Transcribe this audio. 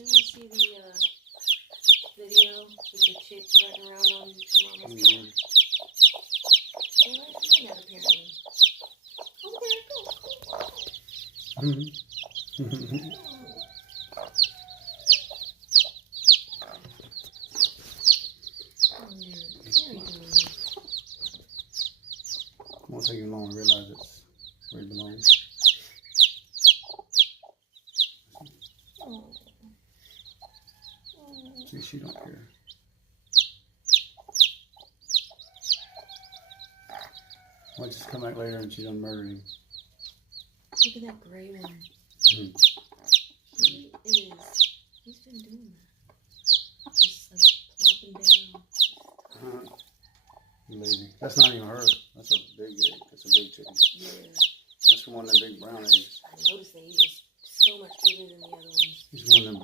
Didn't you see the video with the chick running around on Mama's car? They like doing that apparently. Oh, there it goes. Won't take you long to realize it's where it belongs. See, she don't care. Why just come back later and she done murdered him? Look at that gray one. He is. He's been doing that. Just like plopping down. Lazy. That's not even her.